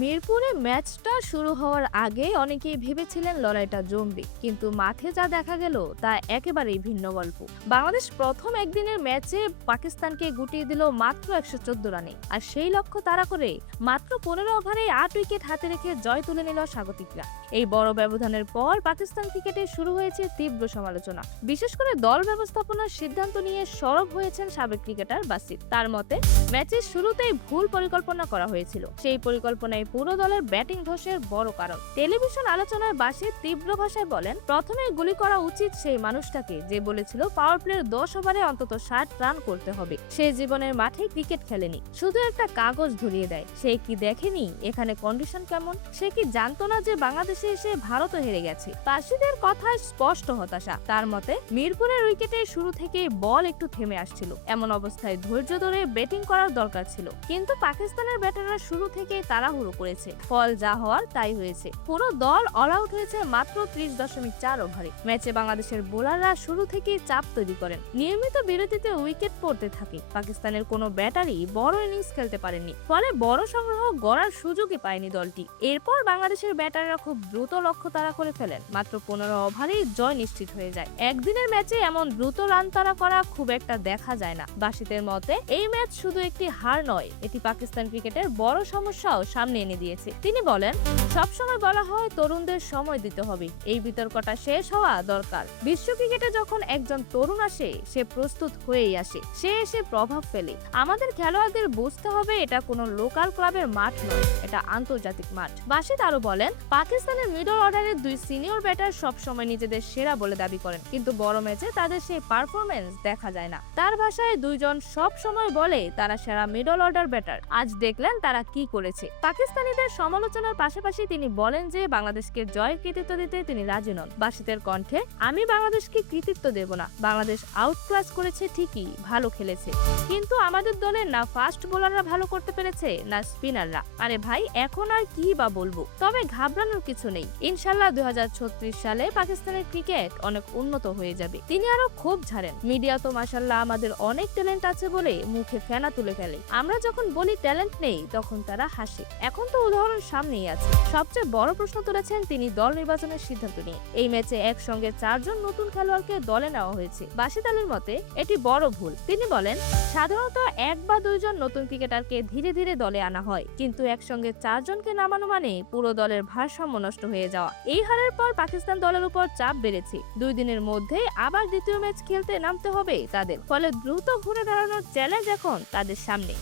মিরপুরে ম্যাচটা শুরু হওয়ার আগে অনেকেই ভেবেছিলেন লড়াইটা জমবে, কিন্তু মাঠে যা দেখা গেল তা একেবারেই ভিন্ন গল্প। বাংলাদেশ প্রথম একদিনের ম্যাচে পাকিস্তানকে গুটিয়ে দিল মাত্র 114 রানে, আর সেই লক্ষ্য তাড়া করে মাত্র 15 ওভারে 8 উইকেট হাতে রেখে জয় তুলে নিল স্বাগতিকরা। এই বড় ব্যবধানের পর পাকিস্তান ক্রিকেটে শুরু হয়েছে তীব্র সমালোচনা, বিশেষ করে দল ব্যবস্থাপনার সিদ্ধান্ত নিয়ে সরব হয়েছেন সাবেক ক্রিকেটার বাসিত। তার মতে ম্যাচের শুরুতেই ভুল পরিকল্পনা করা হয়েছিল, সেই পরিকল্পনায় পুরো দলের ব্যাটিং ধসের বড় কারণ। টেলিভিশন আলোচনায় বাসিত তীব্র ভাষায় বলেন, প্রথমে গুলি করা উচিত সেই মানুষটাকে যে বলেছিল পাওয়ার প্লের 10 ওভারে অন্তত 60 রান করতে হবে। সে জীবনের মাঠে ক্রিকেট খেলেনি, শুধু একটা কাগজ ধরিয়ে দেয়। সে কি দেখেনি এখানে কন্ডিশন কেমন? সে কি জানতো না যে বাংলাদেশে এসে ভারতও হেরে গেছে? বাসিদের কথায় স্পষ্ট হতাশা। তার মতে মিরপুরের উইকেটে শুরু থেকেই বল একটু থেমে আসছিল, এমন অবস্থায় ধৈর্য ধরে ব্যাটিং করার দরকার ছিল। কিন্তু পাকিস্তানের ব্যাটাররা শুরু থেকেই তাড়াহুড়ো করেছে, ফল যা হওয়ার তাই হয়েছে। পুরো দল অল আউট হয়েছে মাত্র 30.4 ওভারে। ম্যাচে বাংলাদেশের বোলাররা শুরু থেকেই চাপ তৈরি করেন, নিয়মিত বিরতিতে উইকেট পড়তে থাকে। পাকিস্তানের কোনো ব্যাটারই বড় ইনিংস খেলতে পারেননি, ফলে বড় সংগ্রহ গড়ার সুযোগই পায়নি দলটি। এরপর বাংলাদেশের ব্যাটাররা খুব দ্রুত লক্ষ্য তাড়া করে ফেলেন, মাত্র 15 ওভারেই জয় নিশ্চিত হয়ে যায়। একদিনের ম্যাচে এমন দ্রুত রান তাড়া করা খুব একটা দেখা যায় না। বাসিতের মতে এই ম্যাচ শুধু একটি হার নয়, এটি পাকিস্তান ক্রিকেটের বড় সমস্যাও সামনে এনে দিয়েছে। তিনি বলেন, সবসময় বলা হয় তরুণদের সময় দিতে হবে, এই বিতর্কটা শেষ হওয়া দরকার। বিশ্ব ক্রিকেটে যখন একজন তরুণ আসে, সে প্রস্তুত হয়েই আসে, সে এসে প্রভাব ফেলে। আমাদের খেলোয়াড়দের বুঝতে হবে এটা কোনো লোকাল ক্লাবের মাঠ নয়, এটা আন্তর্জাতিক মাঠ। বাসিত আরো বলেন, পাকিস্তানের মিডল অর্ডারের 2 সিনিয়র ব্যাটার সবসময় নিজেদের সেরা বলে দাবি করেন, কিন্তু বড় ম্যাচে তাদের সেই পারফরমেন্স দেখা যায় না। তার ভাষায় দুইজন সব সময় বলে তারা সেরা মিডল অর্ডার ব্যাটার, আজ দেখলেন তারা কি করেছে। পাকিস্তানিদের সমালোচনার পাশাপাশি তিনি বলেন যে বাংলাদেশকে জয়ের কৃতিত্ব দিতে তিনি রাজি নন। বাসিতের কণ্ঠে, আমি বাংলাদেশকে কৃতিত্ব দেব না, বাংলাদেশ আউট ক্লাস করেছে ঠিকই, ভালো খেলেছে, কিন্তু আমাদের দলের না ফাস্ট বোলাররা ভালো করতে পেরেছে না স্পিনাররা। আরে ভাই, এখন আর কি বা বলবো, তবে ঘাবড়ানোর কিছু নেই। ইনশাল্লাহ 2036 সালে পাকিস্তানের ক্রিকেট অনেক উন্নত হয়ে যাবে। তিনি আরো ক্ষোভ ঝাড়েন, মিডিয়া তো মাশাআল্লাহ আমাদের অনেক ট্যালেন্ট আছে বলে মুখে ফেনা তুলে ফেলে, আমরা যখন বলি ট্যালেন্ট নেই তখন তারা হাসে। এখন তো উদাহরণ সামনেই আছে। সবচেয়ে বড় প্রশ্ন তুলেছেন তিনি দল নির্বাচনের সিদ্ধান্ত নিয়ে। এই ম্যাচে একসঙ্গে 4 জন নতুন খেলোয়াড়কে দলে নেওয়া হয়েছে। বাসিত আলীর মতে এটি বড় ভুল। তিনি বলেন, সাধারণত 1 বা 2 জন নতুন ক্রিকেটারকে ধীরে ধীরে দলে আনা হয়, কিন্তু একসঙ্গে 4 জনকে নামানো মানে পুরো দলের ভারসাম্য নষ্ট হয়ে যাওয়া। এই হারের পর পাকিস্তান দলের উপর চাপ বেড়েছে, 2 দিনের মধ্যে আবার দ্বিতীয় ম্যাচ খেলতে নামতে হবে তাদের, ফলে দ্রুত ঘুরে দাঁড়ানোর চ্যালেঞ্জ এখন তাদের সামনে।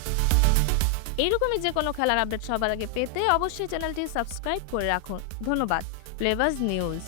এরকমই যে কোনো খেলার আপডেট সবার আগে পেতে অবশ্যই চ্যানেলটি সাবস্ক্রাইব করে রাখুন। ধন্যবাদ। Flavours news.